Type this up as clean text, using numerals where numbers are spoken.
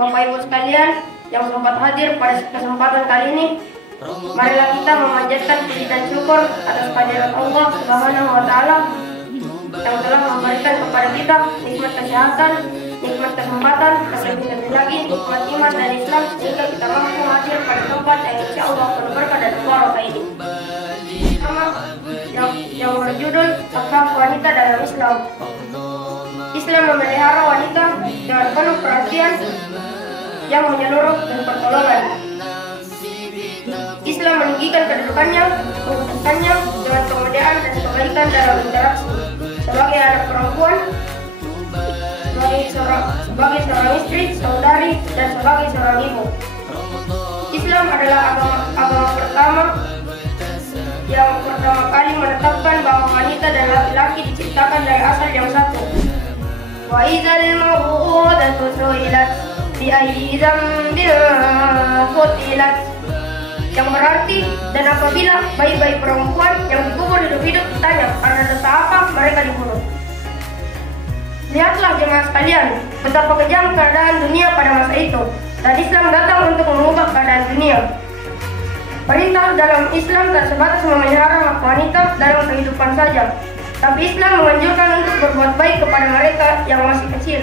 Bapak Ibu sekalian yang sempat hadir pada kesempatan kali ini, marilah kita memanjatkan puji dan syukur atas kehadirat Allah Subhanahu wa Ta'ala yang telah memberikan kepada kita nikmat kesehatan, nikmat kesempatan, lebih lagi nikmat iman dan Islam, sehingga kita mampu hadir pada tempat yang insya Allah penuh berkah dan barokah ini. Yang berjudul Hak Wanita dalam Islam. Islam memelihara wanita dengan penuh perhatian yang menyeluruh dan pertolongan. Islam meninggikan kedudukannya, mengutuskannya dengan kemudahan dan kebaikan dalam interaksi. Sebagai anak perempuan, sebagai seorang istri, saudari, dan sebagai seorang ibu. Islam adalah agama pertama yang pertama kali menetapkan bahwa wanita dan laki-laki diciptakan dari asal yang satu. Wa idzal maw'udatu su'ilat bi ayyi dzambin qutilat, yang berarti dan apabila bayi-bayi perempuan yang dikubur hidup-hidup ditanya karena dosa apa mereka dibunuh. Lihatlah jemaah sekalian, betapa kejam keadaan dunia pada masa itu, dan Islam datang untuk mengubah keadaan dunia. Perintah dalam Islam tak sebatas memelihara hak wanita dalam kehidupan saja, tapi Islam menganjurkan untuk berbuat baik kepada mereka yang masih kecil.